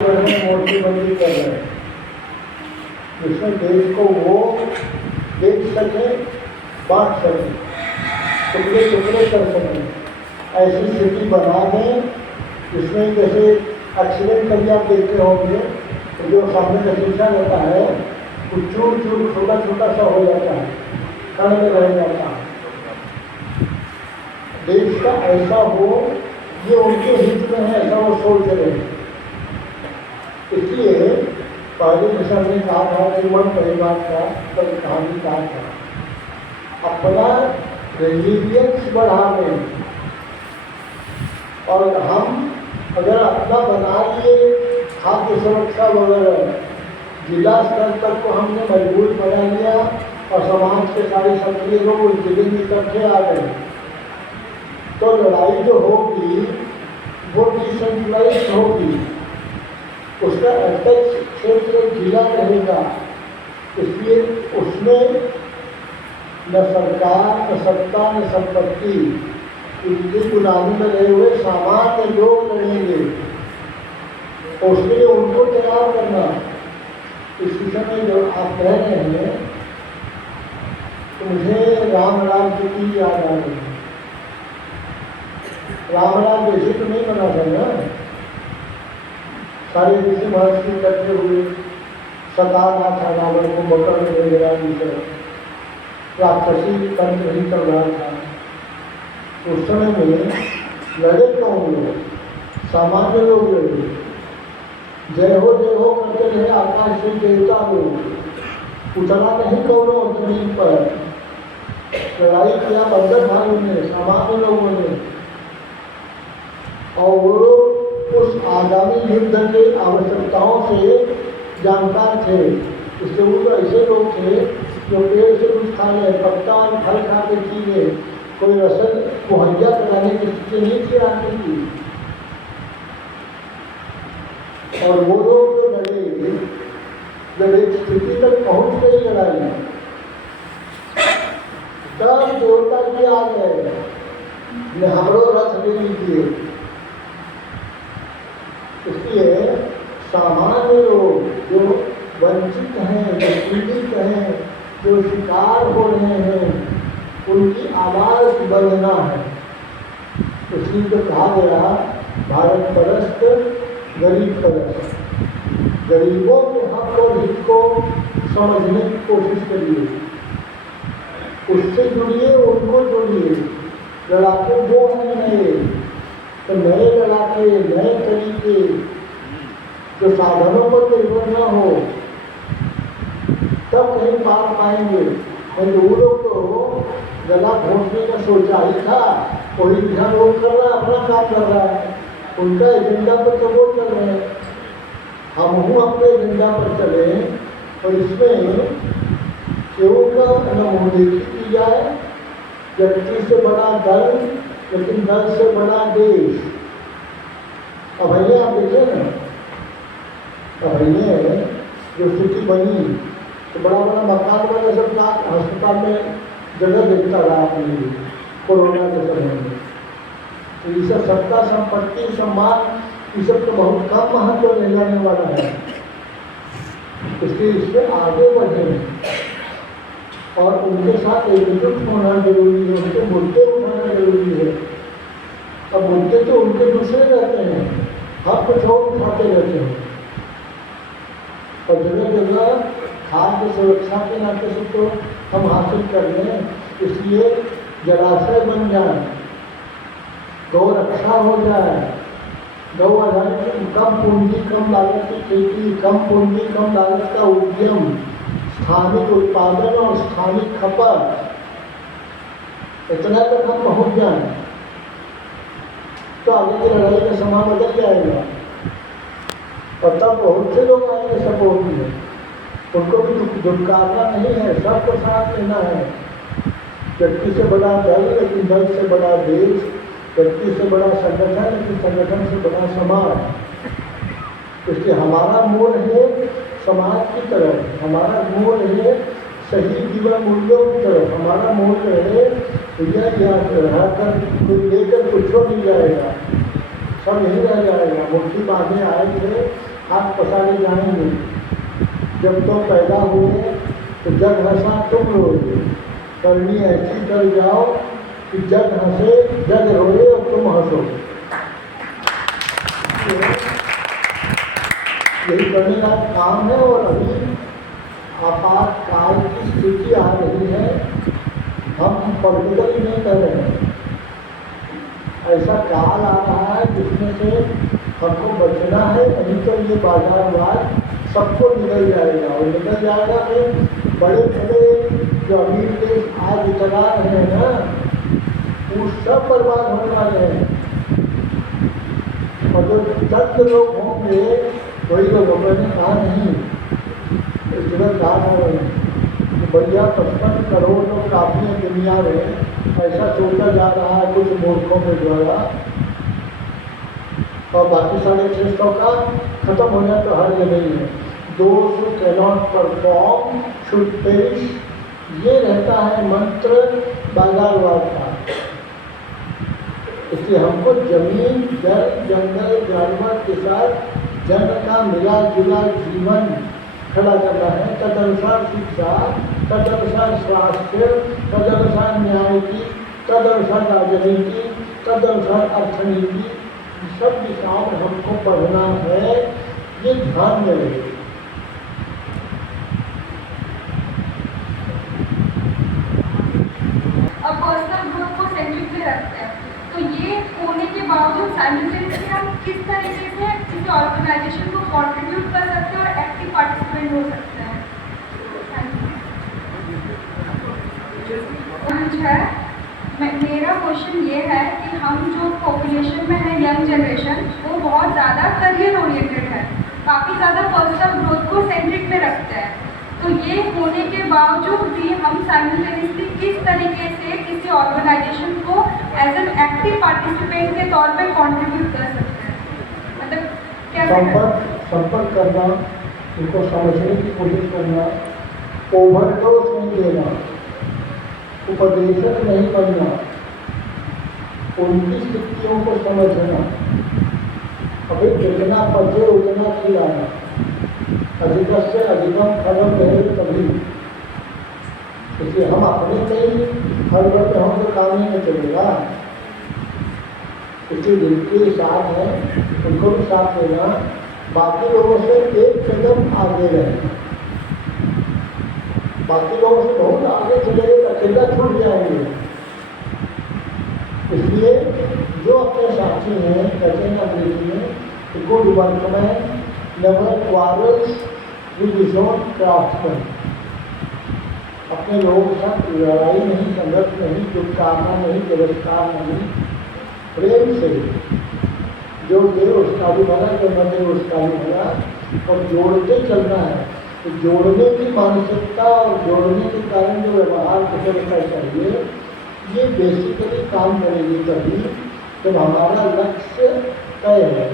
मोर्चेबंदी कर रहे हैं, जिसमें देश को वो देख सके, बांट सके, टुकड़े टुकड़े कर सकें। ऐसी स्थिति बना दें जिसमें जैसे एक्सीडेंट कभी आप देखते होंगे तो जो सामने का शीशा रहता है वो चूर चूर छोटा छोटा सा हो जाता है, कण में रह जाता है। देश का ऐसा हो, ये उनके हित में है, ऐसा वो सोच रहे हैं। इसलिए पहले जैसा हमने कहा था कि मन परिवार का पर कहानी कहा था, अपना रेजिलियंस बढ़ाने और हम अगर अपना बना लिए खाद्य सुरक्षा वगैरह, जिला स्तर तक को हमने मजबूत बना लिया और समाज के सारे सक्रिय लोग उस जिले में इकट्ठे आ गए, तो लड़ाई जो होगी वो डिसेंट्रलाइज होगी, उसका अध्यक्ष क्षेत्र जिला रहेगा। इसलिए उसमें न सरकार, न सत्ता, न संपत्ति, इनकी गुलामी में रहे हुए सामान्य लोग लड़ेंगे। उसके लिए उनको तैयार करना। इस विषय में जो आप कह रहे हैं तो मुझे राम राम की याद आ रही है। राम जैसे तो नहीं बना था ना, सारे ऋषि महर्षि इकट्ठे हुए, सताना था रावण को, मकर में ले गया, राक्षसी तंत्र ही चल रहा था। उस समय में लड़े कौन लोग? सामान्य लोग लड़े, जय हो करते रहे आकाश से देवता लोग, उतरा नहीं कौनों जमीन पर, लड़ाई किया बंदर भाइयों ने, सामान्य लोगों ने। और वो उस आगामी युद्ध के आवश्यकताओं से जानकार थे। इसलिए वो तो ऐसे लोग थे जो पेड़ से कुछ खा ले, पत्ता और फल खा के पी ले, कोई रसल मुहैया कराने की स्थिति नहीं थी आगे की। और वो लोग जो लड़े, जब एक स्थिति तक पहुंच गई लड़ाई, तब जोड़ता कि आ गए हमरो रथ ले लीजिए। इसलिए सामान्य लोग जो वंचित हैं, जो पीड़ित हैं, जो शिकार हो रहे हैं, उनकी आवाज़ बढ़ना है। इसलिए तो कहा गया भारत परस्त गरीब परस्त, गरीबों के हक और हित को समझने की कोशिश करिए, उससे जुड़िए, उनको जुड़िए। लड़ाके वो हैं नए, तो नए लड़ाके, नए तरीके जो साधनों पर निर्भर न हो, तब कहीं पार पाएंगे। और वो लोग तो गला घोंटने का सोचा ही था, वही ध्यान वो कर रहा है, अपना काम कर रहा है, उनका एजेंडा पर तो वो चल रहे हैं। हम अपने एजेंडा पर चले और इसमें केवल का अनुभूति की जाए, व्यक्ति से बड़ा दल, लेकिन दल से बड़ा देश। अब भैया आप देखिए ना, अब भैया जो स्थिति बनी तो बड़ा बड़ा मकान वाले सब अस्पताल में जगह देखता रहा अपने लिए कोरोना के समय में। तो ये सब सत्ता, संपत्ति, सम्मान, ये सब तो बहुत कम महत्व ले जाने वाला है। इसलिए इससे आगे बढ़े और उनके साथ एकजुट होना जरूरी है, उनके मुद्दे उठाना जरूरी है। अब मुद्दे तो उनके दूसरे रहते हैं, हम कुछ और उठाते रहते हैं। और जगह जगह खाद्य सुरक्षा के नाते से तो हम हासिल कर लें, इसलिए जलाशय बन जाए, गौ रक्षा हो जाए, गौ आधारित कम पूंजी कम लागत की खेती, कम पूंजी कम लागत का उद्यम, स्थानिक उत्पादन और स्थानिक खपत, इतना तक हम पहुँच जाए तो आगे की लड़ाई का समा बदल जाएगा। और तब बहुत से लोग आएंगे सपोर्ट में, उनको भी दुत्कारना नहीं है, सबको साथ लेना है। व्यक्ति से बड़ा दल, लेकिन दल से बड़ा देश, व्यक्ति से बड़ा संगठन, लेकिन संगठन से बड़ा समाज। इसलिए हमारा मोल है समाज की तरफ, हमारा मोल है सही जीवन मूल्यों की तरफ, हमारा मोल है यह याद रहा कर लेकर कुछ नहीं जाएगा, सब यही रह जाएगा। मुट्ठी बांधे आए थे हाथ पसारे जाएंगे। जब तुम पैदा हुए तो जग हंसा तुम रोए, करनी ऐसी कर जाओ कि जग हंसे जग रोए और तुम हंसो। यही करने का काम है। और अभी आपातकाल की स्थिति आ रही है, हम पॉलिटिकली नहीं कर रहे हैं। ऐसा काल आ रहा है जिसमें से हमको बचना है, नहीं तो ये बाजारवाद सबको निकल जाएगा। और निकल जाएगा फिर बड़े बड़े जो अमीर देश आज चला रहे हैं ना, वो सब बर्बाद होने वाले हैं। और जो चंद लोग होंगे, वही तो लोगों ने कहा नहीं, इतना कहा भैया 55 करोड़ लोग काफी है दुनिया में, ऐसा सोचा जा रहा है कुछ मूर्खों के द्वारा, और बाकी 650 का खत्म होना तो हर जगह ही है। Those who cannot perform should perish, ये रहता है मंत्र बाजारवाद का। इसलिए हमको जमीन, जल, जंगल, जानवर के साथ जन का मिला जुला जीवन खड़ा करना है। तदनुसार शिक्षा, तदनुसार स्वास्थ्य, तदनुसार न्यायिकी, तदनुसार राजनीति, तदनुसार अर्थनीति, सब दिशाओं में हमको पढ़ना है। ये ध्यान में रहे। अब पर्सनल ग्रोथ को सेंट्रिक में रखते हैं, तो ये होने के बावजूद साइमल्टेनियसली हम किस तरीके से किसी ऑर्गेनाइजेशन को कंट्रीब्यूट कर सकते हैं और एक्टिव पार्टिसिपेंट हो सकते हैं। मेरा क्वेश्चन ये है कि हम जो पॉपुलेशन में है यंग जनरेशन, वो बहुत ज़्यादा करियर ओरिएंटेड है, काफ़ी ज़्यादा पर्सनल ग्रोथ को सेंट्रिक में रखते हैं। तो ये होने के बावजूद भी हम साइमल्टेनियसली किस तरीके से किसी ऑर्गेनाइजेशन को एज एन एक्टिव पार्टिसिपेंट के तौर पे कंट्रीब्यूट कर सकते हैं, मतलब कैसे संपर्क करना, उनको समझने की कोशिश करना, ओवरडोज नहीं देना, उपदेशक नहीं बनना, उनकी स्थितियों को समझना, अभी जितना पचे उतना खिलाना, अधिक से अधिकम फलम रहे तभी। इसलिए हम अपने से ही हर वर्ग हम तो काम नहीं चलेगा। इसलिए जिनके साथ है उनको भी साथ देना, बाकी लोगों से एक कदम आगे रहना। बाकी लोगों से बहुत आगे चले गए, अकेला छूट जाएंगे। इसलिए जो अपने साथी हैं, कहते हैं अंग्रेजी में good workman never quarrels with his own craftsman. अपने लोगों के साथ लड़ाई नहीं, संघर्ष नहीं, दुष्कारना नहीं, तिरस्कार नहीं, प्रेम से जो दे उसका भी भला, जो न दे उसका भी भला, और जोड़ते चलना है। तो जोड़ने की मानसिकता और जोड़ने के कारण जो व्यवहार कुशलता चाहिए, ये बेसिकली काम करेगी तभी जब हमारा लक्ष्य तय है।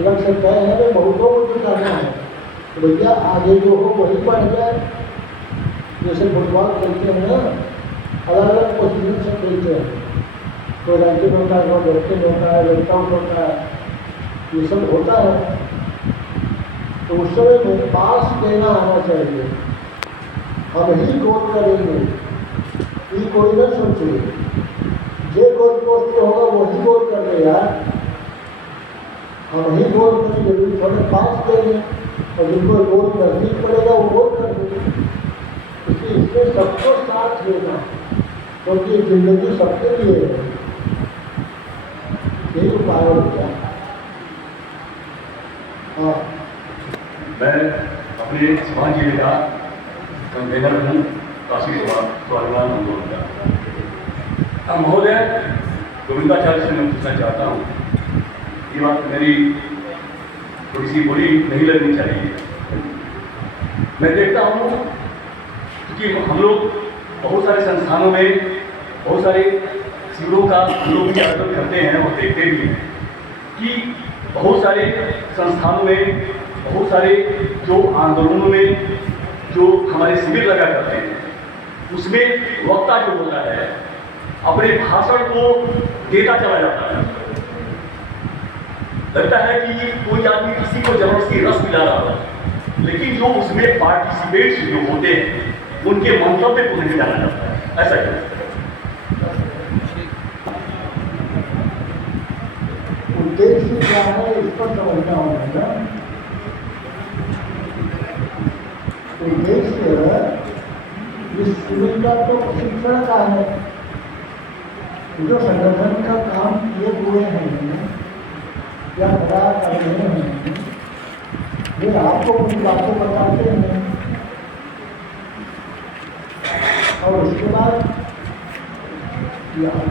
लक्ष्य तय है तो बहुतों को जो करना है, तो भैया आगे जो हो वही बढ़ जाए। जैसे फुटबॉल खेलते हैं ना, अलग अलग पोजीशन से खेलते हैं, कोई रैंकिंग होता है, कोई बैटिंग होता है, लेफ्ट होता है, ये सब होता है। तो उस समय में पास देना आना चाहिए। हम ही गोल करेंगे, ये कोई ना सोचे, जो गोल पोस्ट होगा वही गोल कर दे यार। हम ही गोल करें, जरूरी थोड़े पास देंगे, और जिनको गोल नजदीक पड़ेगा वो गोल कर देंगे। इसलिए इसमें सबको साथ लेना, क्योंकि जिंदगी सबके लिए है। यही उपाय होता है। हाँ, मैं अपने समाज जिले का कन्वेनर हूँ, काशी स्वाभिमान आंदोलन का। महोदय गोविंदाचार्य से मैं पूछना चाहता हूँ, ये बात मेरी थोड़ी सी बुरी नहीं लगनी चाहिए। मैं देखता हूँ कि हम लोग बहुत सारे संस्थानों में बहुत सारे शिविरों का हम लोग भी आयोजन करते हैं और देखते भी हैं कि बहुत सारे संस्थानों में, बहुत सारे जो आंदोलनों में जो हमारे शिविर लगा करते हैं, उसमें वक्ता जो होता है अपने भाषण को देता चला जाता है। लगता है कि कोई आदमी किसी को जबरदस्ती रस पिला रहा है, लेकिन जो उसमें पार्टिसिपेट्स जो होते हैं उनके मंतव्य को नहीं जाना जाता है। ऐसा क्यों? उद्देश्य क्या है इस पर समझना होगा। उद्देश्य इस शिविर का तो प्रशिक्षण का है। जो संगठन का काम किए हुए हैं या करा कर रहे हैं, वे आपको कुछ बातें बताते हैं और उसके बाद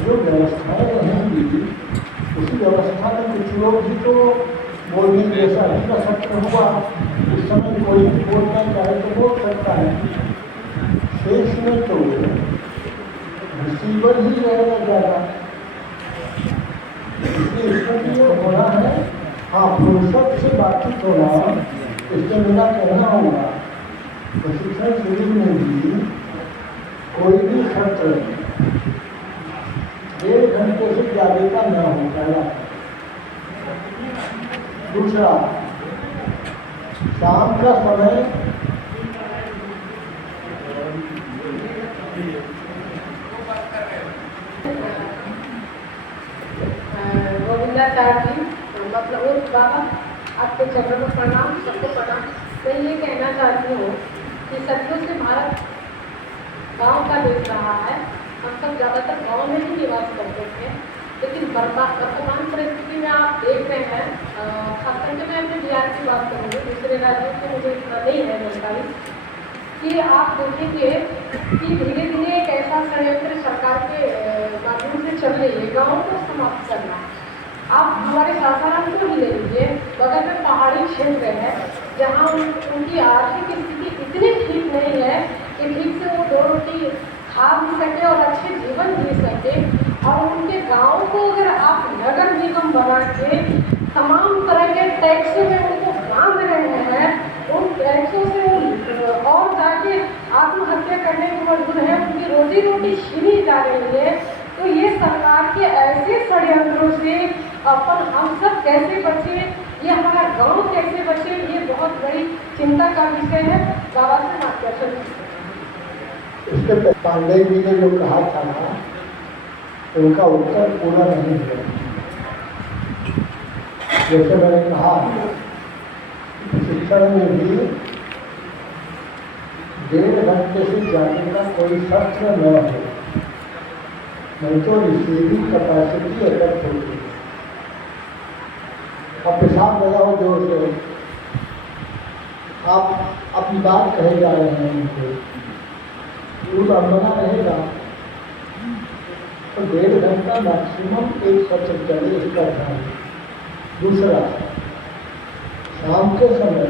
जो व्यवस्थाएं रहेंगी उसी व्यवस्था में कुछ लोग भी तो बोलने जैसा ही का सत्र हुआ, उस समय कोई भी बोलना चाहे तो बोल सकता है। शेष में तो रिसीवर ही रहेगा ज़्यादा, इसलिए इसमें जो होना है, हाँ फुर्सत से बातचीत होना, इसमें मेरा कहना होगा प्रशिक्षण शिविर में भी कोई भी सत्र 1.5 घंटे से ज़्यादा का न हो। पहला। दूसरा, शाम का समय गोविंदाचार्य जी, मतलब वो बाबा आपके चरणों में प्रणाम, सबको प्रणाम। मैं ये कहना चाहती हूँ कि सदियों से भारत गांव का देश रहा है। हम सब ज़्यादातर गांव में ही निवास करते थे, लेकिन वर्तमान परिस्थिति में आप देख रहे हैं, खास करके मैं अपने बिहार की बात करूँगी, दूसरे राज्यों की मुझे इतना नहीं है जानकारी, कि आप देखेंगे कि धीरे धीरे एक ऐसा षड्यंत्र सरकार के माध्यम से चल रही है गाँव को समाप्त करना। आप हमारे सासाराम को ही ले लीजिए, बगल में पहाड़ी क्षेत्र है जहाँ उनकी आर्थिक स्थिति इतनी ठीक नहीं है कि ठीक से वो 2 रोटी खा भी सके और अच्छे जीवन जी सके। और उनके गाँव को अगर आप नगर निगम बना के तमाम तरह के टैक्स में उनको बांध रहे हैं, उन टैक्सों से वो और जाके आत्महत्या करने को मजबूर है, उनकी रोजी रोटी छीनी जा रही है। तो ये सरकार के ऐसे षड्यंत्रों से अपन हम सब कैसे बचे, ये हमारा गांव कैसे बचे, ये बहुत बड़ी चिंता का विषय है। बाबा से मार्गदर्शन। इसके पांडे जी ने जो कहा था ना, उनका उत्तर पूरा नहीं हुआ। जैसे मैंने कहा, शिक्षण में भी 1.5 घंटे से ज़्यादा का कोई सत्र न हो, नहीं तो रिसीविंग कैपेसिटी इफेक्ट होती है। अब पेशाब लगाओ जोर से, आप अपनी बात कहे जा रहे हैं उनको, उल्लंघना रहेगा तो 1.5 घंटा मैक्सिमम एक सत्र चले, इसका ध्यान। दूसरा, शाम के समय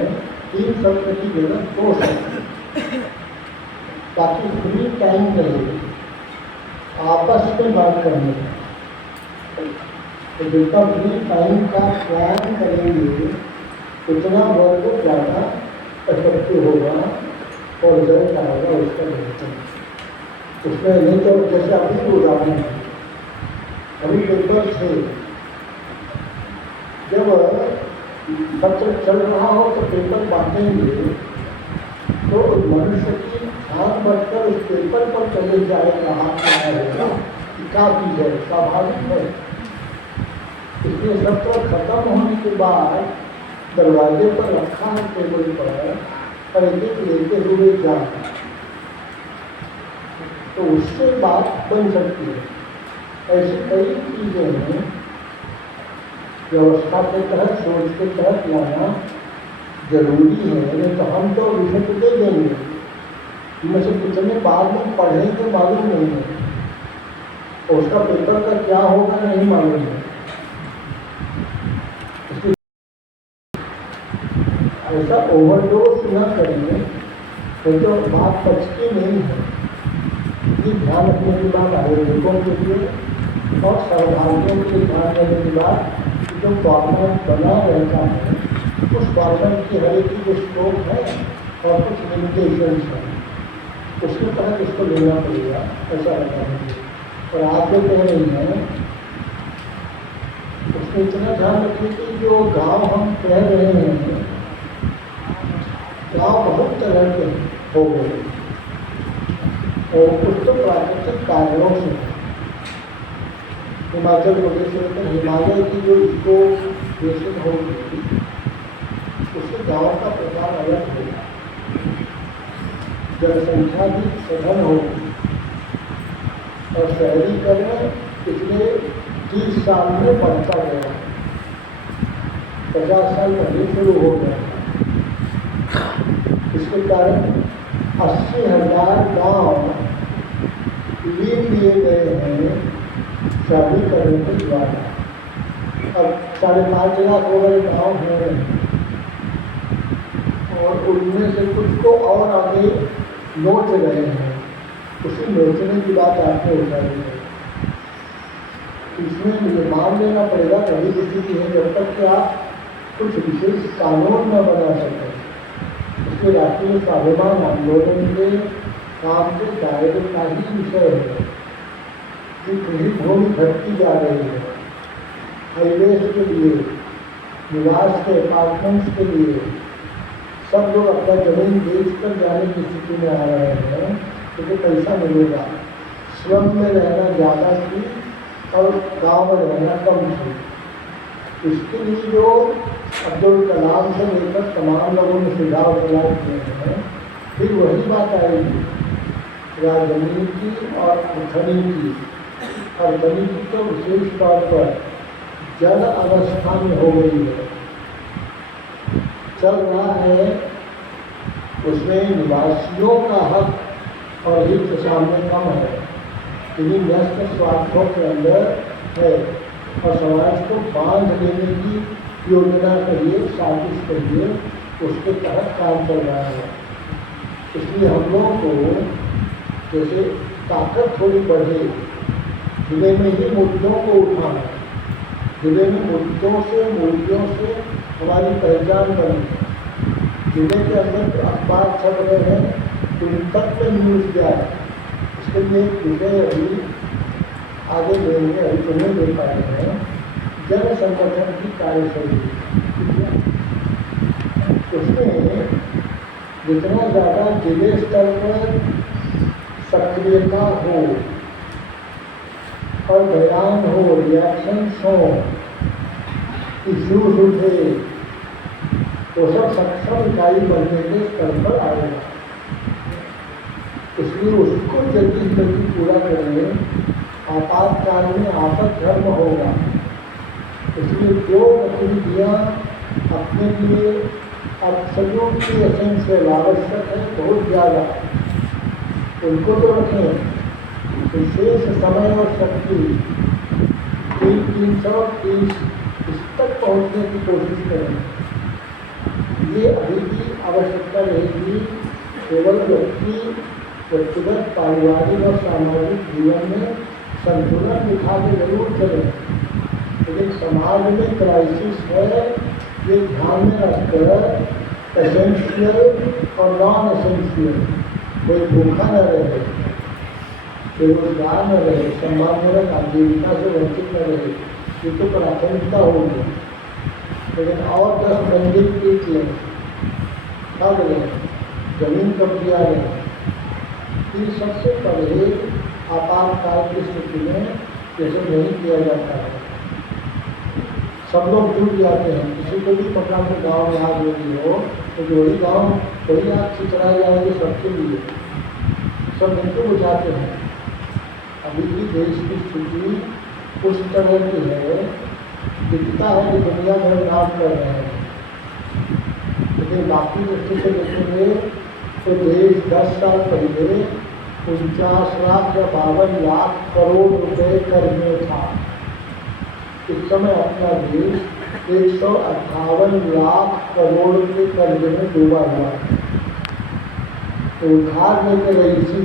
3 सत्र की जगह 2 सत्र, ताकि फ्री टाइम रहे आपस में बात करने का। तो जितना फ्री टाइम का प्लान करेंगे उतना वर्ग ज़्यादा इफेक्टिव होगा और रिजल्ट आएगा उसका बेहतर। उसमें नहीं तो जैसे अभी उदाहरण है, अभी पेपर थे, जब सत्र चल रहा हो तो पेपर बांटेंगे तो मनुष्य की हाथ बढ़कर उस पेपर पर चले जाएगा, हाथ में आएगा कि क्या चीज़ है, स्वाभाविक है। इसलिए सत्र खत्म होने के बाद दरवाजे पर रखा है टेबल पर एक एक लेते हुए जाए, तो उससे बात बन सकती है। ऐसी कई चीज़ें हैं व्यवस्था के तहत, सोच के तहत लाना जरूरी है। नहीं तो हम तो रिजल्ट दे देंगे, इनमें से कितने बाद में पढ़ेंगे मालूम नहीं है, और उसका पेपर का क्या होगा नहीं मालूम है। ऐसा ओवरडोज न करेंगे तो बात बचती नहीं है। ये ध्यान रखने की बात आयोजकों के लिए और सहभागियों के लिए ध्यान देने की बात, जो फॉर्मेट बना रहता है उस फॉर्मेट की हर एक की जो स्कोप है और कुछ लिमिटेशंस हैं, उसके तहत इसको लेना पड़ेगा, ऐसा रहता है। और आप जो कह रही हैं उसमें इतना ध्यान रखिए कि जो गांव हम कह रहे हैं, गांव बहुत तरह के हो गए और कुछ तो प्राकृतिक कारणों से। हिमाचल प्रदेश में हिमालय की जो इको बेसिन हो गई, उससे गांव का प्रकार अलग हो गया, जनसंख्या भी सघन हो गई और शहरीकरण पिछले 30 साल में बढ़ता गया। 50 साल पहले शुरू हो गया। इसके कारण 80,000 गांव लीन लिए गए हैं शहरीकरण के द्वारा। अब 5.5 लाख हो गए गाँव हैं और उनमें से कुछ को और आगे नोच रहे हैं। उसी नोचने की बात आपने उठाई है। इसमें ये मान लेना पड़ेगा कभी किसी की है, जब तक कि आप कुछ विशेष कानून न बना सकें। इसलिए राष्ट्रीय स्वाभिमान आंदोलन के काम के दायरे का ही विषय है कि कृषि भूमि घटती जा रही है। हाईवेज के लिए, निवास के अपार्टमेंट्स के लिए सब लोग अपना जमीन बेच कर जाने की स्थिति में आ रहे हैं, क्योंकि पैसा मिलेगा। श्रम में रहना ज़्यादा थी और गांव में रहना कम थी। इसके लिए जो अब्दुल कलाम से लेकर तमाम लोगों ने सुझाव तैयार किए हैं, फिर वही बात आएगी राजनीति और अर्थनीति। अर्थनीति तो विशेष तौर पर जल अवस्था में हो गई है, चल रहा है। उसमें निवासियों का हक और हित सामने कम है, इन्हीं व्यस्त स्वार्थों के अंदर है और समाज को बांध लेने की योजना करिए, साजिश करिए, उसके तहत काम चल रहा है। इसलिए हम लोगों को जैसे ताकत थोड़ी बढ़े, जिले में ही मुद्दों को उठाना, जिले में मुद्दों से मूल्यों से हमारी पहचान बनी। जिले के अंदर जो अखबार छप रहे हैं उन तक में न्यूज़ जाए, इसके लिए विषय अभी आगे लेंगे, अभी तुम्हें ले पाए हैं जन संगठन की कार्यशैली। उसमें जितना ज़्यादा जिले स्तर पर सक्रियता हो और बयान हो, रिएक्शंस हो, इश्यूज उठे, तो सब सक्षम इकाई बनने के स्तर पर आएगा। इसलिए उसको जल्दी से जल्दी पूरा करें। आपातकाल में आपद धर्म होगा, इसलिए जो गतिविधियाँ अपने लिए एब्सोल्यूट की एसेंशियल आवश्यक है बहुत ज़्यादा, उनको तो रखें। विशेष समय और शक्ति 330 इस तक पहुँचने की कोशिश करें। ये अभी भी आवश्यकता रहेगी। केवल व्यक्तिगत, पारिवारिक और सामाजिक जीवन में संतुलन दिखा के जरूर चलें, लेकिन समाज में क्राइसिस है, ये ध्यान में रखकर एसेंशियल और नॉन एसेंशियल, कोई भूखा न रहे, बेरोजगार न रहे, सम्मानजनक आजीविका से वंचित न रहे, ये तो प्राथमिकता होगी। लेकिन और 10 मंजिल पीट लें, ठग लें, जमीन कब्जा लें, इन सबसे पहले आपातकाल की स्थिति में जैसे नहीं किया जाता है। सब लोग जुट जाते हैं, किसी को भी पकड़ा के गाँव में आग लगी हो तो वही गाँव वही आग छितराई जाएगी सबके लिए, सब मिलकर बुझाते हैं। अभी भी देश की स्थिति उस तरह की है, दिखता है कि दुनिया भर नाम कर रहे हैं, लेकिन बाकी दृष्टि से देखेंगे तो देश 10 साल पहले 49 लाख या 52 लाख करोड़ रुपए कर्ज में था। इस समय अपना देश 158 लाख करोड़ के कर्ज में डूबा हुआ है। तो उधार लेकर रईसी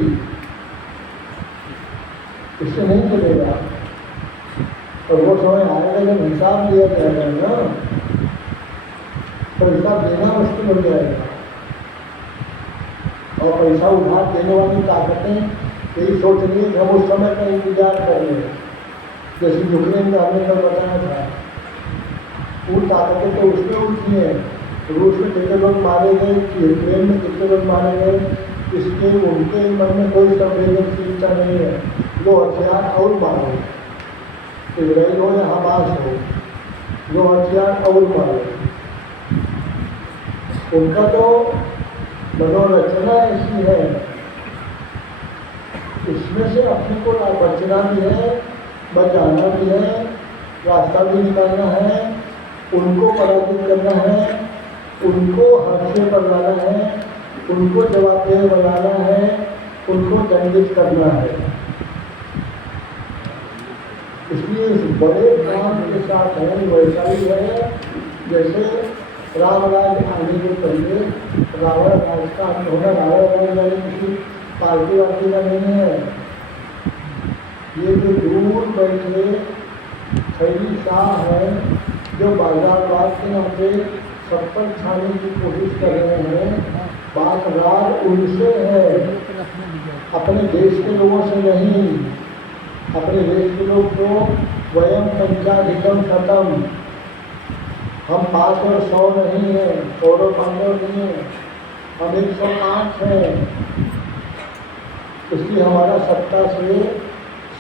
इससे नहीं चलेगा, और वो समय आएगा जब हिसाब लिया जाएगा ना, तो हिसाब देना मुश्किल हो जाएगा। और पैसा उधार देने वाली ताकतें यही सोच रही है कि हम उस समय का इंतजार कर रहे हैं। जैसे यूक्रेन का हमने कल बताया था वो ताकतें तो उसमें उठी हैं। रूस में कितने लोग मारे गए, यूक्रेन में कितने लोग मारे गए, इसके उनके मन में कोई संवेदनशीलता नहीं है। वो हथियार और मारो, इजराइल हो या हमास हो, वो हथियार और मारो। उनका तो मनोरचना ऐसी है, इसमें से अपने को बचना भी है, बचाना भी है, रास्ता भी निकालना है, उनको पराजित करना है, उनको हाशिए पर लाना है, उनको जवाबदेह बनाना है, उनको दंडित करना है। इसलिए इस बड़े काम के साथ है वैसा ही है जैसे राम राज्य आने के पहले रावण राज का होना। रावण राज वाले किसी पार्टी वार्टी का नहीं है। ये जो दूर बैठे खैरी शाह है जो बाजारवाद के नाम पे सब पर छाने की कोशिश कर रहे हैं, बात राज उनसे है, अपने देश के लोगों से नहीं। अपने देश के लोग तो वयम पंचाधिकम शतम, हम 5 और 100 नहीं है, 100 और 500 नहीं है, हम 108 हैं। इसलिए हमारा सत्ता से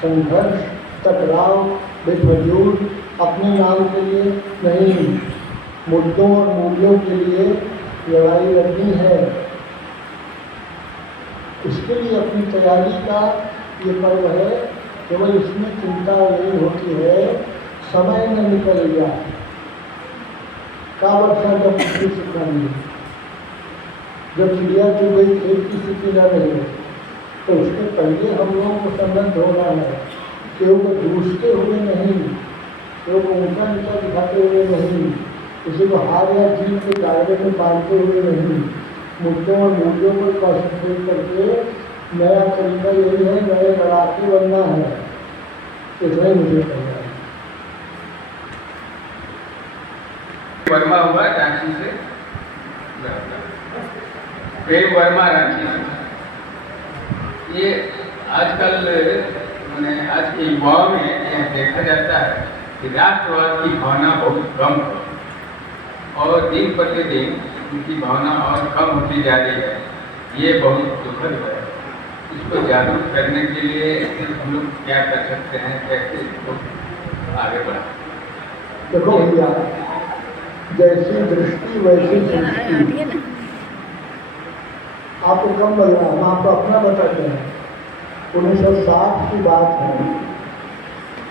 संघर्ष, टकराव, बेमजूद अपने नाम के लिए नहीं, मुद्दों और मूल्यों के लिए लड़ाई लड़नी है। इसके लिए अपनी तैयारी का ये पर्व है। केवल इसमें चिंता यही होती है समय न निकल गया, का वर्षा जब पृथ्वी सुखानी, जब चिड़िया चुग गई खेत की स्थिति न रही, तो उसके पहले हम लोगों को संबंध होना है। केवल को दूसते हुए नहीं, केवल को ऊँचा नीचा दिखाते हुए नहीं, किसी को हार या जीत के दायरे में बांधते हुए नहीं, मुद्दों और मूल्यों को कॉन्सेंट्रेट करके नया तरीका यही है, नए लड़ाके बनना है। इतना ही मुझे कहना है। वर्मा हुआ रांची से, प्रेम वर्मा रांची से। ये आजकल मैंने आज के युवाओं में यह देखा जाता है कि राष्ट्रवाद की भावना बहुत कम है और दिन प्रतिदिन उनकी भावना और कम होती जा रही है। ये बहुत दुखद है। इसको जागरूक करने के लिए हम लोग क्या कर सकते हैं, कैसे इसको आगे बढ़ा? देखो भैया, जैसी दृष्टि वैसी सृष्टि। आपको कम लग रहा है, हम आपको अपना बताते हैं। 1960 की बात है,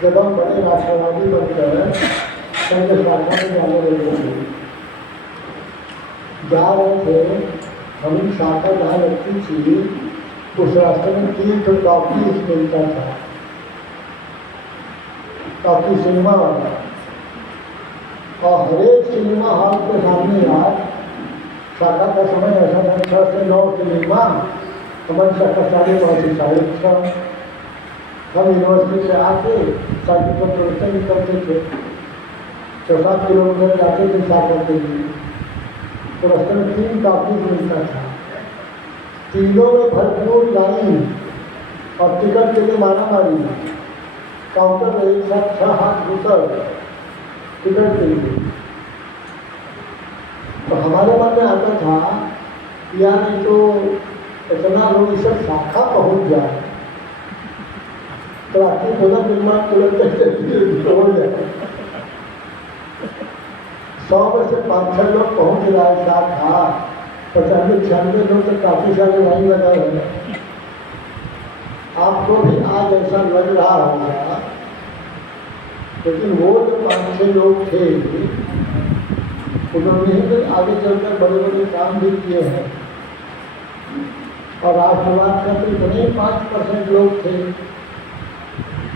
जब हम बड़े राष्ट्रवादी बनकर संघ शाखा में जाने लगे थे। जा रहे थे, हमारी शाखा जहाँ लगती थी उस रास्ते में 3 टॉकीज मिलता था, टॉकी सिनेमा वाला, और हर एक सिनेमा हॉल के सामने यार शाखा का समय ऐसा था 6 से 9 सिनेमा, हमारी शाखा 5:30 से 6:30। हम यूनिवर्सिटी से आके साइकिल पर तुरंत निकलते थे, 6-7 किलोमीटर जाते थे शाखा के लिए। तो रास्ते में 3 टॉकीज मिलता था, तीनों में भरपूर लाइन और टिकट के लिए मारा मारी। काउंटर में एक साथ 6 हाथ घुसर टिकट के लिए। तो हमारे मन में आता था यार ये तो इतना लोग इस शाखा पहुंच जाए, ट्रैफिक होना निर्माण तुरंत हो जाए। 100 में से 5-6 लोग पहुंच रहा है शाखा, 95-96 लोग तो काफ़ी सारे लाइन लगा रहे हैं। आपको भी आज ऐसा लग रहा होगा, लेकिन वो जो 5-6 लोग थे उन्होंने ही आगे चलकर बड़े बड़े काम भी किए हैं। और राष्ट्रवाद का तो इतने 5% लोग थे।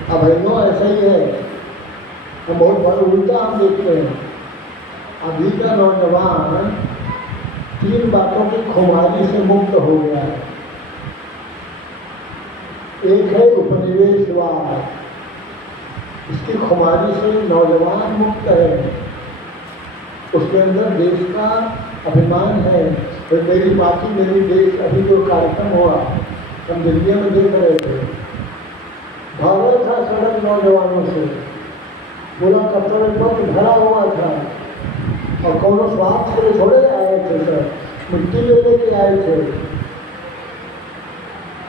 अब है ऐसा ही है, हम बहुत बड़ा उल्टा हम देखते हैं। अभी का नौजवान 3 बातों की खुमारी से मुक्त हो गया है। एक है उपनिवेशवाद, इसकी खुमारी से नौजवान मुक्त है। उसके अंदर देश का अभिमान है, तो मेरी माटी मेरी देश। अभी जो कार्यक्रम हुआ हम दिल्ली में देख रहे थे, भरा था सड़क नौजवानों से, पूरा कर्तव्य पथ भरा हुआ था। और कौन स्वास्थ्य के लिए थोड़े आए थे सर, मिट्टी लेने के आए थे।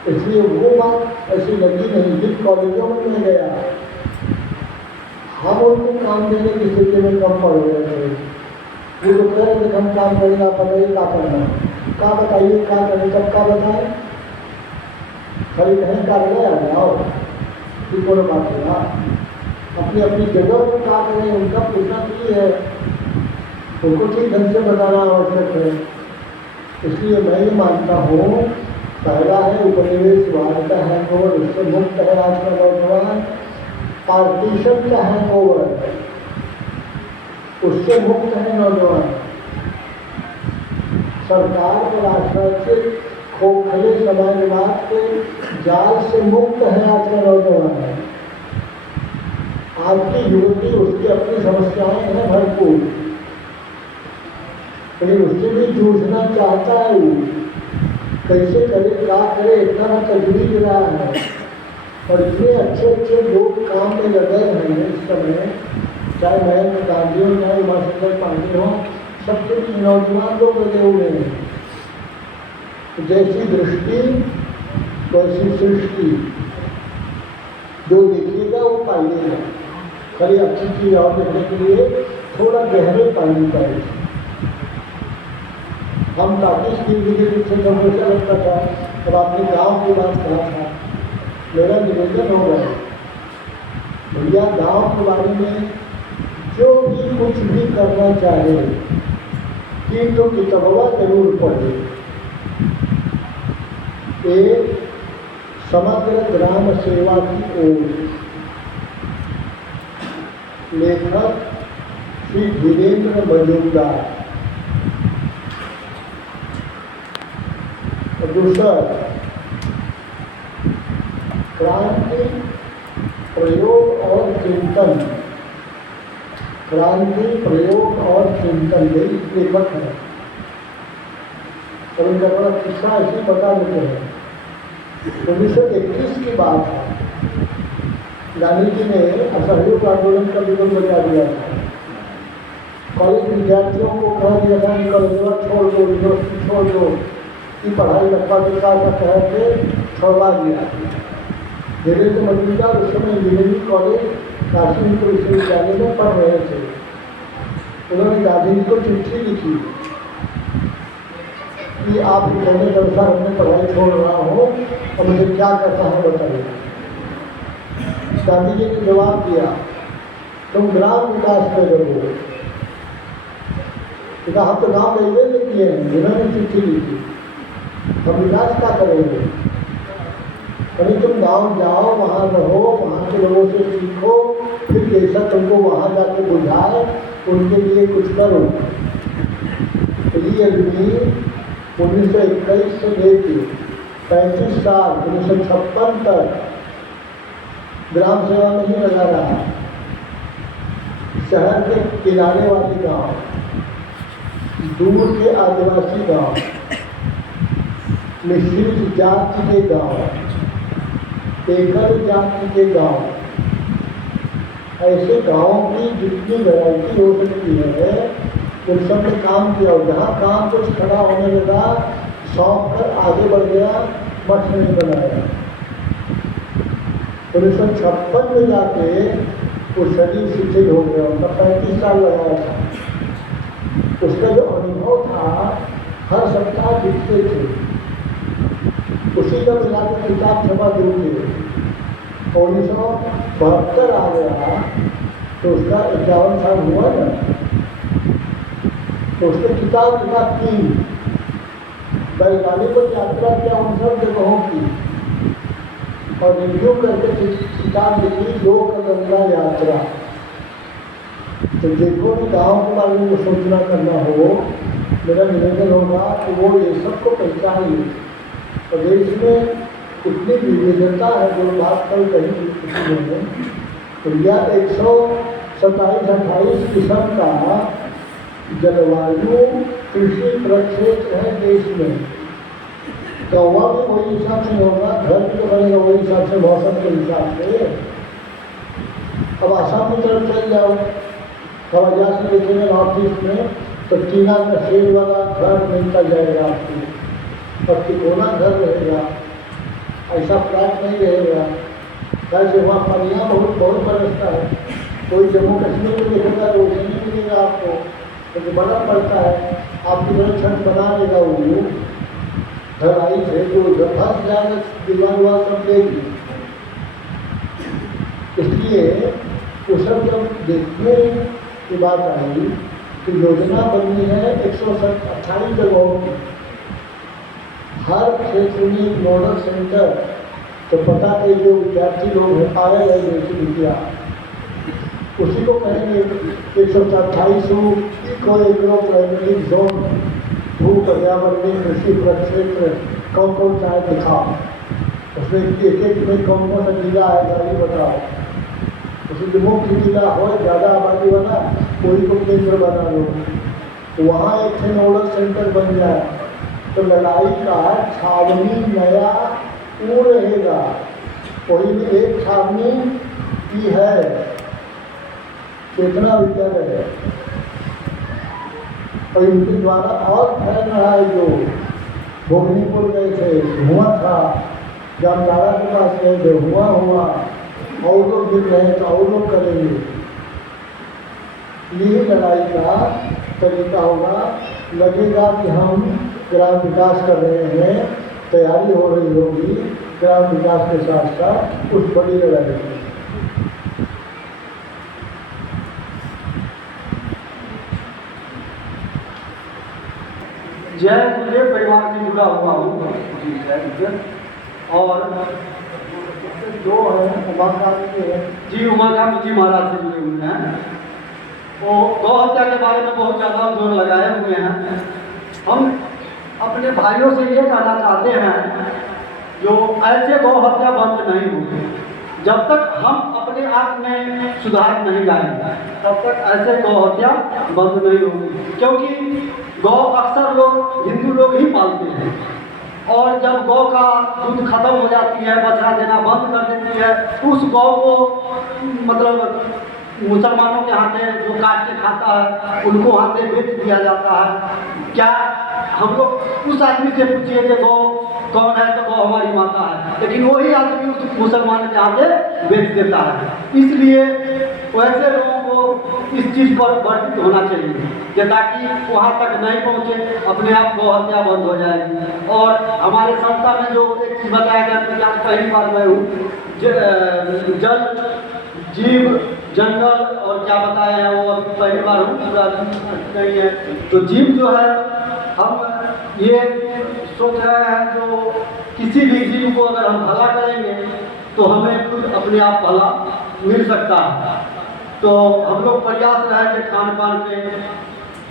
इसलिए वो बात ऐसी लगी नहीं। जिन कॉलेजों में मैं गया हम उनको काम देने की स्थिति में कम पड़ गए थे। वो लोग कह रहे थे हम काम करेंगे, आप बताइए क्या करना है, क्या बताइए क्या करें, सब क्या बताएं, खाली कहीं कार्यालय आ जाओ कि कोनो बात है। अपनी अपनी जगह पर क्या करें उनका पूछना चाहिए है, उनको ठीक ढंग से बताना आवश्यक है। इसलिए मैं ये मानता हूँ, पहला है उपनिवेशवाद का हैंगओवर, उससे मुक्त है आज का नौजवान। पार्टीशन का हैंगओवर, उससे मुक्त है नौजवान। सरकार और राजनीतिक खोखले समाजवाद के जाल से मुक्त है आज का नौजवान। आज की युवती, उसकी अपनी समस्याएं हैं भरपूर, लेकिन उससे भी जूझना चाहता है। वो कैसे करे, क्या करे, इतना तजवीज रहा है। और इतने अच्छे अच्छे लोग काम में लगे हैं इस समय, चाहे महेंद्र गांधी हो, चाहे उमाशंकर पांडे हो, सबसे भी नौजवान लोग लगे हुए हैं। जैसी दृष्टि वैसी सृष्टि, जो देखिएगा वो पाइएगा। खाली अच्छी चीज और देखने के लिए थोड़ा गहरे पानी पाए। हम काफी स्कीम के पीछे समस्या लगता था। अब आपने गाँव की बात कहा था, मेरा निवेदन होगा भैया गाँव के बारे में जो भी कुछ भी करना चाहे कि तो किताबा जरूर पढ़े। एक समग्र ग्राम सेवा की ओर, लेखक श्री धीरेन्द्र मजूमदार। दूसरा क्रांति प्रयोग और चिंतन, क्रांति प्रयोग और चिंतन, यही लेखक है। और उनका बड़ा किस्सा ऐसी बता देते हैं। 1921 की बात है, गांधी जी ने असहयोग आंदोलन का विरोध बजा दिया था। कॉलेज विद्यार्थियों को कह दिया था कि कॉलेजवा छोड़ दो, यूनिवर्सिटी छोड़ दो, की पढ़ाई लखा का कह के छोड़वा दिया। धीरेन्द्र मजूमदार उस समय इंजीनियरिंग कॉलेज काशी विश्वविद्यालय में पढ़ रहे थे। उन्होंने गांधी जी को चिट्ठी लिखी कि आप कहने के अनुसार अपनी पढ़ाई छोड़ रहा हूँ और मुझे क्या करना है बताइए। गांधी जी ने जवाब दिया, तुम ग्राम विकास में लगो। हम तो गाँव रेलवे में किए हैं, उन्होंने चिट्ठी लिखी, हम विकास क्या करेंगे। कभी तुम गाँव जाओ, वहाँ रहो, वहाँ के लोगों से सीखो, फिर जैसा तुमको वहाँ जाके बुझाए उनके लिए कुछ करो। ये आदमी 1921 से लेकर 35 साल 1956 तक ग्राम सेवा में ही लगा रहा। शहर के किनारे वाले गांव, दूर के आदिवासी गांव, मिश्रित जाति के गांव, एकल जाति के गांव, ऐसे गांवों की जितनी वैरायटी हो सकती है उन सब में काम किया। और जहाँ काम कुछ खड़ा होने लगा, सौंप कर आगे बढ़ गया, मठ नहीं बनाया। 1956 में जाके वो शरीर शिथिल हो गया, उनका 35 साल लगाया था। उसका जो अनुभव था, हर सप्ताह लिखते थे, उसी का मिलाकर किताब छपा देते। 1972 आ गया तो उसका 51 साल हुआ ना, तो उसने किताब लिखा 3, बैलगाड़ी पर यात्रा किया उन सब जगहों की, और रिव्यू करके किताब लिखी लोक गंगा यात्रा। तो देखो कि गाँव के बारे में सोचना करना हो, मेरा निवेदन होगा कि वो ये सबको पहचान ले। प्रदेश में इतनी विविधता है, जो बात कल कही किसी ने, तो यह 127-28 किस्म का जलवायु कृषि प्रक्षेत्र है देश में। कौवा भी वही हिसाब से होगा, घर भी तो बनेगा वही हिसाब से, मौसम के हिसाब से। अब आसाम की तरफ चल जाओ, हवाई जहाज में देखेंगे ऑफिस में तो टीना का शेड वाला घर मिलता जाएगा आपको, और तिकोना घर रहेगा, ऐसा फ्लैट नहीं रहेगा। कैसे वहाँ पनिया बहुत बहुत बरसता है, कोई जम्मू कश्मीर में देखेगा तो उसे नहीं मिलेगा आपको, क्योंकि बर्फ पड़ता है। आपकी बड़े छत बना लेगा वो घर आई थे तो उधर फंस जाएगा, दीवार वार सब देगी। इसलिए वो सब जब देखने की बात आई कि योजना बननी है 128 जगहों की, हर क्षेत्र में एक मॉडल सेंटर, तो पता है जो विद्यार्थी लोग हैं पाए गए जैसे विद्या, उसी को कहेंगे 128 को एक प्राइमरी जोन, भू पर्यावरणीय कृषि प्रक्षेत्र कौन कौन सा है दिखाओ, उसमें एक एक में कौन कौन सा जिला आएगा ये बताओ। उसमें जो मुख्य जिला हो ज़्यादा आबादी वाला कोई को केंद्र बना लो, तो वहाँ एक नोडल सेंटर बन जाए तो लड़ाई का छावनी नया वो रहेगा। वही में एक छावनी की है, कितना विद्यालय है, और इनके द्वारा और फैल रहा है। जो भोगनीपुर गए थे धुआं था, जामताड़ा के पास गए थे धुआं हुआ, और लोग गिर रहे हैं तो और लोग करेंगे। यही लड़ाई का तरीका होगा। लगेगा कि हम ग्राम विकास कर रहे हैं, तैयारी हो रही होगी ग्राम विकास के साथ साथ उस बड़ी लड़ाई की। जय मुझे परिवार से जुड़ा हुआ हूँ और जो है उमाकांत के जी उमाकांत जी महाराज से जुड़े हुए हैं। वो गौ हत्या के बारे में बहुत ज़्यादा जोर लगाए हुए हैं। हम अपने भाइयों से ये कहना चाहते हैं जो ऐसे गौ हत्या बंद नहीं होगी, जब तक हम अपने आप में सुधार नहीं लाएंगे तब तक ऐसे गौ हत्या बंद नहीं होगी। क्योंकि गौ अक्सर लोग हिंदू लोग ही पालते हैं, और जब गौ का दूध खत्म हो जाती है, बछड़ा देना बंद कर देती है, उस गौ को मतलब मुसलमानों के हाथे जो काट के खाता है उनको हाथे बेच दिया जाता है। क्या हम लोग उस आदमी से पूछिए कि गौ कौन है, तो गौ हमारी माता है, लेकिन वही आदमी उस मुसलमान के हाथे बेच देता है। इसलिए वैसे लोगों को इस चीज़ पर वर्जित होना चाहिए कि ताकि वहाँ तक नहीं पहुँचे, अपने आप गौ हत्या बंद हो जाएगी। और हमारे संस्था में जो एक चीज़ बताया गया कि आज पहली बार मैं हूँ, जल जीव जंगल और क्या बताए हैं वो अभी पहली बार हूँ, पूरा नहीं है। तो जीव जो है हम ये सोच रहे हैं जो किसी भी जीव को अगर हम भला करेंगे तो हमें खुद अपने आप भला मिल सकता है। तो हम लोग प्रयास रहे कि खान पान पे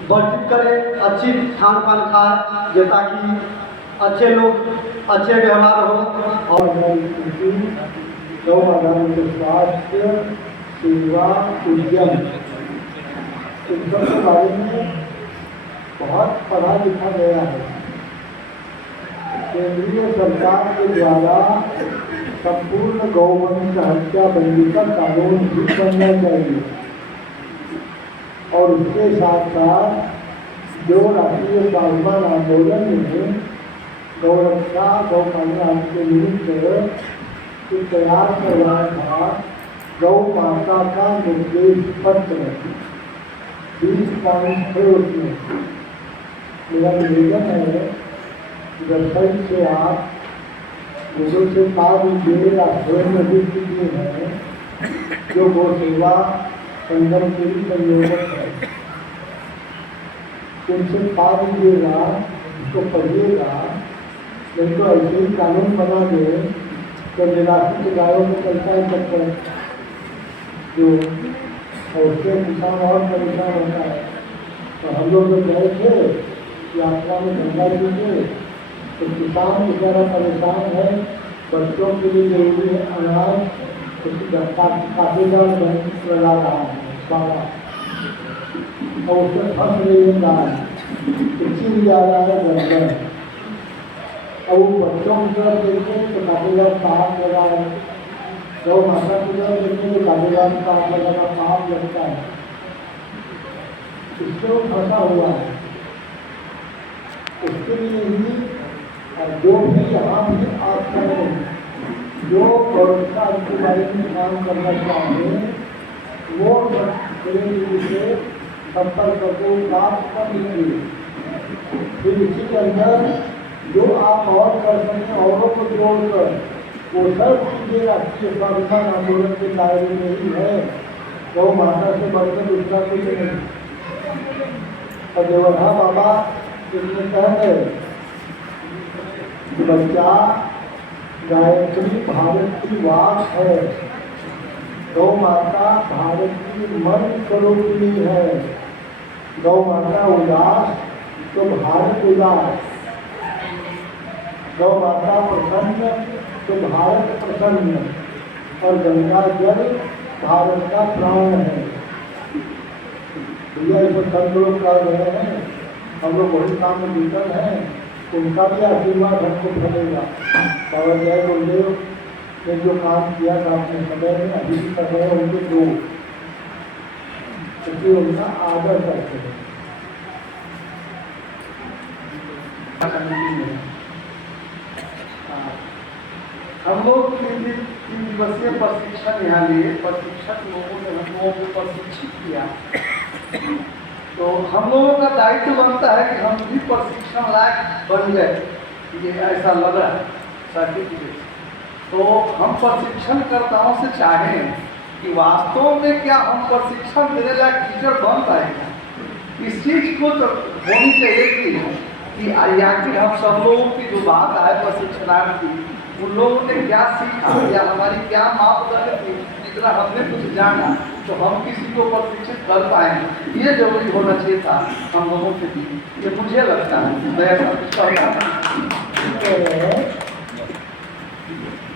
वर्जित करें, अच्छी खान पान खाएं ताकि अच्छे लोग अच्छे व्यवहार हो। और गौ आधारित स्वास्थ्य सेवा उद्यम इन सब के बारे में बहुत पढ़ा लिखा गया है। केंद्रीय सरकार के द्वारा संपूर्ण गौवंश हत्या बंदी का कानून भी बनना चाहिए, और उसके साथ साथ जो राष्ट्रीय स्वाभिमान आंदोलन में गौरक्षा गौ कल्याण के निमित्त तैयार करवाया था गौ माता का निर्देश पत्र 20 पॉइंट थे उसमें। मेरा निवेदन है वेबसाइट से आप गूगल से पा लीजिए या स्वयं नदी कीजिए हैं जो गौ सेवा संगम के लिए संयोजक है, उनसे पा लीजिएगा, उसको पढ़िएगा। नहीं तो ऐसे ही कानून बना दे तो निराश्रित गायों को चलता ही सकता है जो, और उससे किसान और परेशान होता है। तो हम लोग जब गए थे यात्रा में गंगा जी में, तो किसान बेचारा परेशान है, बच्चों के लिए जरूरी है अनाज, उसकी काफीदार बैंक लगा रहा है सारा, और उसमें फंस रही है गाय, किसी भी जा रहा है गंगा। और वो बच्चों की तरफ देखें तो काफीदार पाप लगा है, गौ माता की तरफ देखें तो काफीदार पाप लगाना पाप लगता है। इससे वो फंसा हुआ है। उसके लिए ही जो भी यहाँ भी आप करें, जो गौरक्षा के बारे में काम करना चाहें, वो से संपर्क करके बात कर लीजिए। फिर इसी के अंदर जो आप और कर सकें, औरों को जोड़कर वो सब चीजें राष्ट्रीय स्वाभिमान आंदोलन के दायरे में ही है। गौ माता से बढ़कर दूसरा कुछ नहीं। और देवरा बाबा इसमें कह रहे बच्चा गायत्री भारत की वाक है, गौ माता भारत की मन स्वरूपिणी है। गौ माता उदास तो भारत उदास, गौ माता प्रसन्न तो भारत प्रसन्न, और गंगा जल भारत का प्राण है। भैया इसमें सब लोग कर रहे हैं, हम लोग वही काम में विफल हैं, उनका भी आशीर्वाद हमको मिलेगा। बाबा जय गुरुदेव ने जो काम किया था अपने समय में, अभी भी कर रहे हैं उनके दो, इसलिए उनका आदर करते हैं। हम लोग 3 दिवसीय प्रशिक्षण यहाँ लिए। प्रशिक्षक लोगों ने हम लोगों को प्रशिक्षित किया, तो हम लोगों का दायित्व बनता है कि हम भी प्रशिक्षण लायक बन गए, ये ऐसा लग रहा है सर्टिफिकेट। तो हम प्रशिक्षणकर्ताओं से चाहें कि वास्तव में क्या हम प्रशिक्षण देने लायक टीचर बन पाएंगे। इस चीज़ को तो होनी चाहिए कि आखिर हम सब लोगों की जो बात है प्रशिक्षणार्थी, उन लोगों ने क्या सीखा या हमारी क्या मापदंड थी, जितना हमने कुछ जाना तो हम किसी को प्रशिक्षित कर पाएंगे, ये जरूरी होना चाहिए था हम लोगों के लिए। ये मुझे लगता है मैं ऐसा कुछ कहता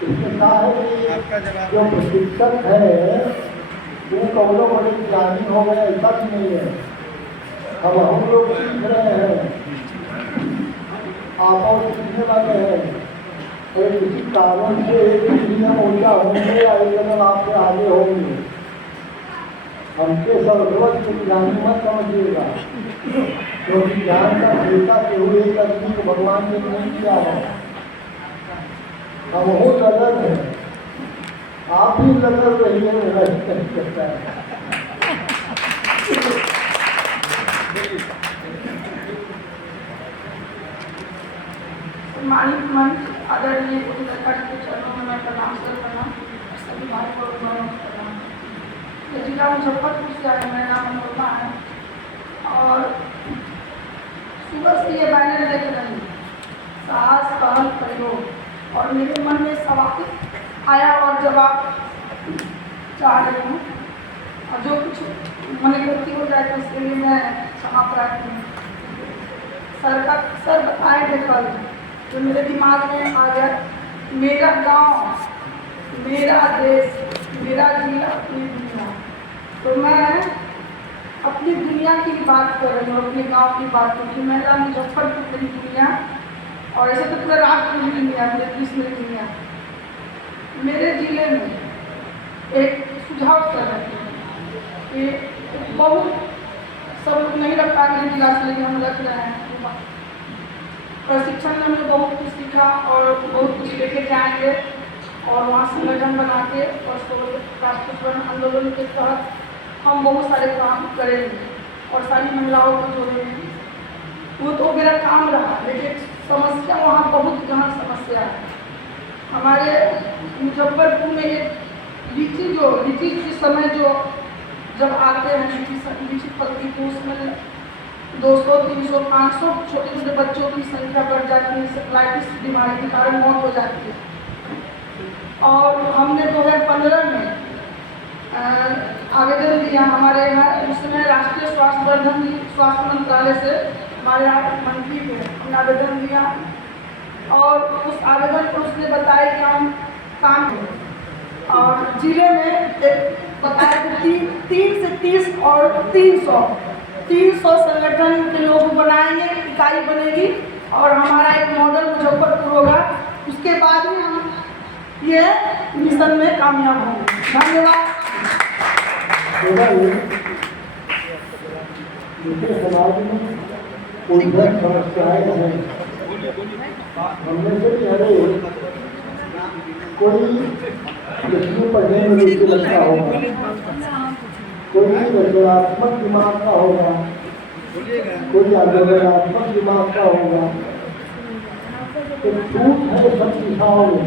इसमें कहा है कि जो प्रशिक्षक है वो कौनों बड़े ज्ञानी हो गए, ऐसा भी नहीं है। अब हम लोग सीख रहे हैं, आप और सीखने वाले हैं। अगर किसी कारण से एक दुनिया ऊंचा होंगे या एक जगह आपसे आगे होंगे, हमसे सर्वोच्च ज्ञानी मत समझिएगा, क्योंकि ज्ञान का ठेका के हुए एक आदमी को भगवान ने नहीं किया है। हम बहुत अलग हैं, आप भी अलग रहिए, मेरा कहता है। सम्मानित मंच, आदरणीय गुरुदेव के चरणों में मैं प्रणाम करना, सभी भाई को प्रणाम। ये जिला मुजफ्फरपुर से आए, मेरा नाम अनुपमा है और सुबह से ये बैनर देख रही हूँ, साहस पहल प्रयोग, और मेरे मन में सवाल आया और जवाब चाह रही हूँ, और जो कुछ मन गलती हो जाए तो उसके लिए मैं क्षमा प्रार्थी हूँ। सर बताए थे कल, जो मेरे दिमाग में आ गया, मेरा गांव, मेरा देश, मेरा जिला, अपनी दुनिया। तो मैं अपनी दुनिया की बात कर रही हूँ, अपने गांव की बात, क्योंकि मेरा मुजफ्फरपुर मेरी दुनिया, और ऐसे तो पूरा राष्ट्र मेरी दुनिया, पूरे देश मेरी दुनिया। मेरे जिले में एक सुझाव कर रहे थे कि बहुत सब लोग नहीं रख पाएंगे जिला से, लेकिन हम रख रहे हैं। प्रशिक्षण में हमने बहुत कुछ सीखा और बहुत कुछ लेके जाएंगे, और वहाँ संगठन बना के और राष्ट्रीय स्वर्ण आंदोलन के तहत हम बहुत सारे काम करेंगे और सारी महिलाओं को जोड़ेंगे। वो तो मेरा काम रहा, लेकिन समस्या वहाँ बहुत गहन समस्या है। हमारे मुजफ्फरपुर में लीची के समय जो जब आते हैं लीची फलती तो उसमें 200, 300, 500 छोटे छोटे बच्चों की संख्या बढ़ जाती है। सेफलाइटिस बीमारी के कारण मौत हो जाती है। और हमने 2015 में आवेदन दिया, हमारे यहाँ उस समय राष्ट्रीय स्वास्थ्य मंत्रालय से हमारे यहाँ मंत्री थे, हमने आवेदन दिया और उस आवेदन पर उसने बताया कि हम काम करें, और जिले में एक बताया कि 3 से 30 और 300 संगठन के लोग बनाएंगे, इकाई बनेगी और हमारा एक मॉडल मुजफ्फरपुर होगा। उसके बाद ही हम ये मिशन में कामयाब होंगे। धन्यवाद। दूसरे समाज में उलझन समस्याएं हैं। हमने से भी हरे कोई जिसमें पढ़ने में रुचि लगता होगा, कोई रचनात्मक दिमाग का होगा, कोई आंदोलनात्मक दिमाग का होगा। तो छूट है सब दिशाओं में,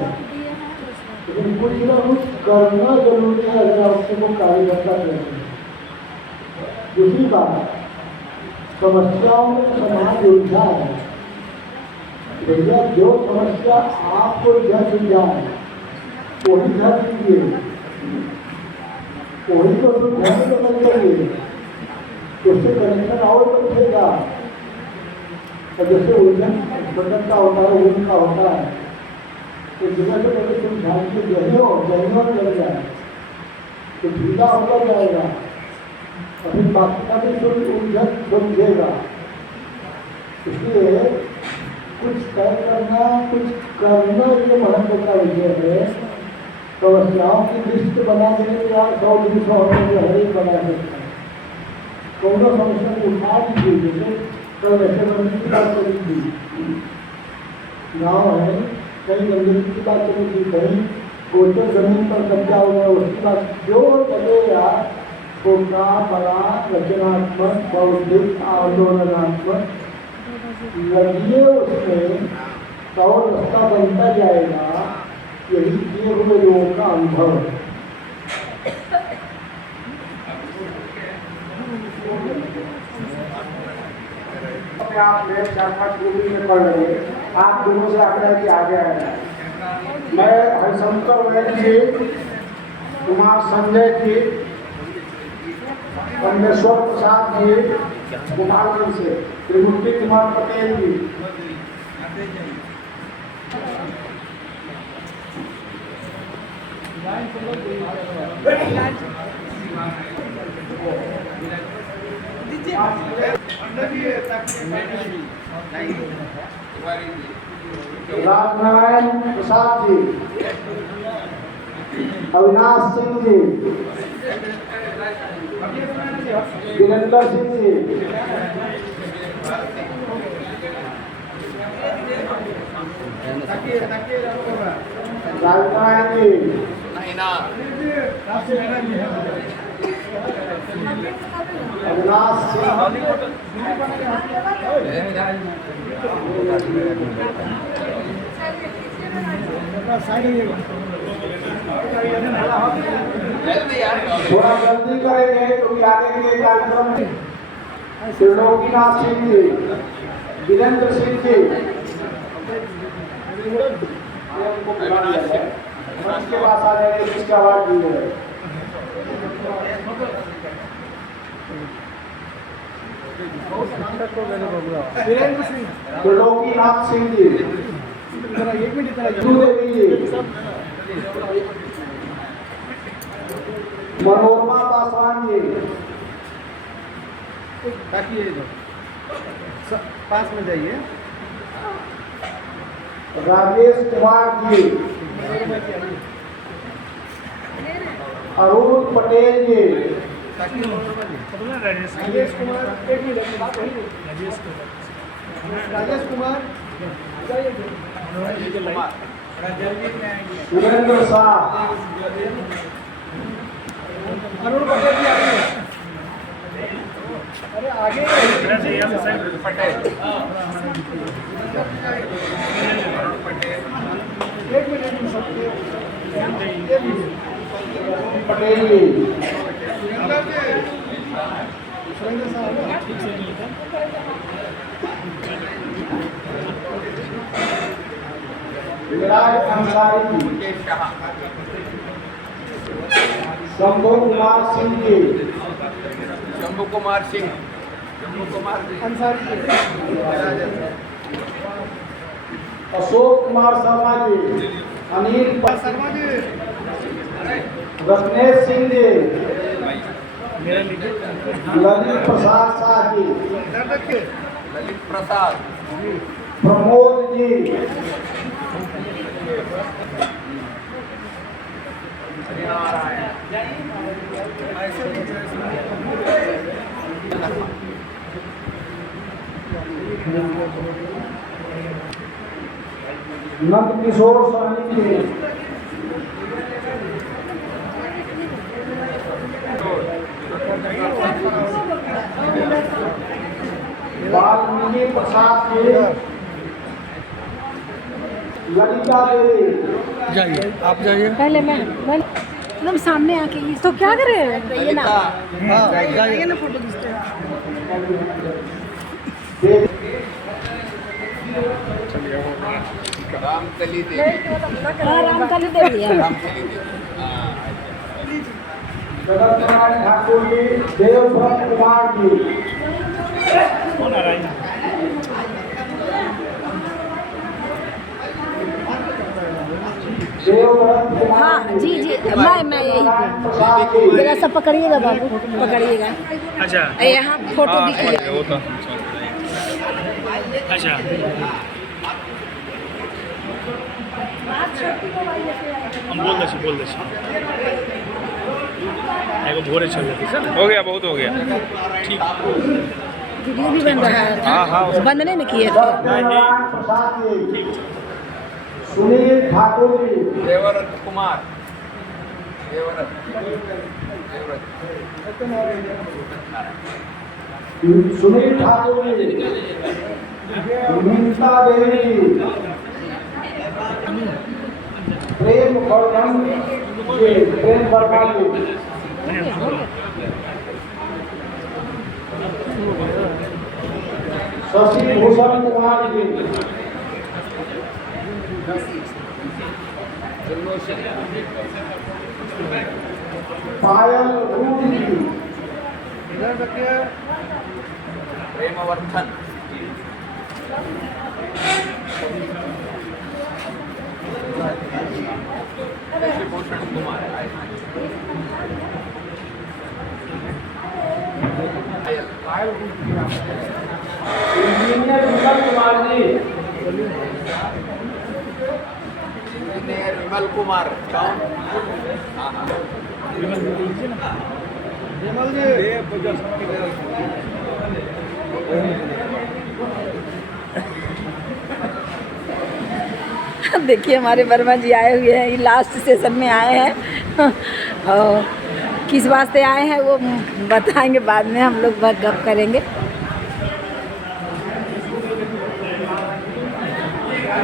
लेकिन कुछ ना कुछ करना जरूरी है अगर आप उसको कार्यकर्ता करते हैं। दूसरी बात, समस्याओं में समाज उलझा है। भैया जो समस्या आपको जड़ जाए वही धर दीजिए, वही को सुलझाने को मत करिए, उससे कनेक्शन और बैठेगा। और जैसे उलझन बटन का होता है, उलझन का होता है, तो जगह से पहले तुम ध्यान से जहियों लग जाए तो ढीला होता जाएगा, और फिर बाकी का भी उलझन समझेगा। इसलिए कुछ तय करना, कुछ करना ये महत्व का विषय है। समस्याओं की लिस्ट बना देने के बाद 100-200 हर एक बना सकता है। दोनों समस्या को उठा दीजिए, जैसे कल ऐसे मंदिर की बात चली थी, गाँव है, कहीं मंदिर की बात चली थी, कहीं गोचर जमीन पर कब्जा हो गया, उसकी बात जो चलेगा छोटा बड़ा रचनात्मक बौद्धिक आंदोलनात्मक लगिए उसमें तो रास्ता बनता जाएगा। यही किए हुए लोगों का अनुभव है। अपने आप में 4-5 ग्रुप में पढ़ रहे, आप दोनों से आग्रह कि आगे आए। मैं हरिशंकर वैद्य जी, कुमार संजय जी, परमेश्वर प्रसाद जी गोपालगंज से, त्रिमूर्ति कुमार पटेल जी, राजनारायण प्रसाद जी, अविनाश सिंह जी, वीरेंद्र सिंह जी, राजनारायण जी, अविनाश थोड़ा जल्दी करेंगे क्योंकि आगे के कार्यक्रम में त्रिलोकीनाथ सिंह जी, वीरेंद्र सिंह जी, उसके पास आ जाएंगे, जिसकी आवाज दी है वीरेंद्र सिंह, त्रिलोकीनाथ सिंह जी, देवी जी, मनोरमा पासवान जी, पास में जाइए, राजेश कुमार जी, अरुण पटेल जी, राजेश कुमार, राजेश कुमार, सुरेंद्र शाह, अरुण पटेल जी आगे, अरे आगे पटेल, एक मिनट पटेल जी, सुरेंद्र साहब, विराज अंसारी जी, शंभू कुमार सिंह जी, शंभू कुमार सिंह, अंसारी जी, अशोक कुमार शर्मा जी, अनिल शर्मा जी, रत्नेश सिंह जी, ललित प्रसाद शाह जी, ललित प्रसाद, प्रमोद जी, नंद किशोर साहनी जी, वाल्मीकि प्रसाद जी, ललिता देवी। जाइए, आप जाइए। पहले मैं एकदम सामने आके ये तो क्या करे ये ना हाँ, जाइए। ना फोटो खींचते हैं। रामकली देवी हाँ, रामकली देवी है। जगत नारायण ठाकुर जी, देवव्रत कुमार जी, देवव्रत कुमार हाँ जी जी, मैं यही नारायण प्रसाद जी, जरा सा पकड़िएगा बाबू, पकड़िएगा। अच्छा यहाँ फोटो दिखिए। वो तो अच्छा हम बोल दे एगो भोरे चल जाती सर हो गया बहुत हो गया ठीक वीडियो भी बन रहा है। हाँ हाँ बंद नहीं न किए थे। नारायण प्रसाद जी, सुनील ठाकुर जी, देवव्रत कुमार सुनील ठाकुर जी, मीता देवी, प्रेम वर्धन जी, प्रेम वर्मा जी, शशि भूषण कुमार जी, पायल रूप जी, प्रेमवर्धन भूषण कुमार इंजीनियर विमल कुमार जी, इंजीनियर विमल कुमार कौन देखिए हमारे वर्मा जी आए हुए हैं, ये लास्ट सेशन में आए हैं और किस वास्ते आए हैं वो बताएंगे बाद में, हम लोग गप करेंगे।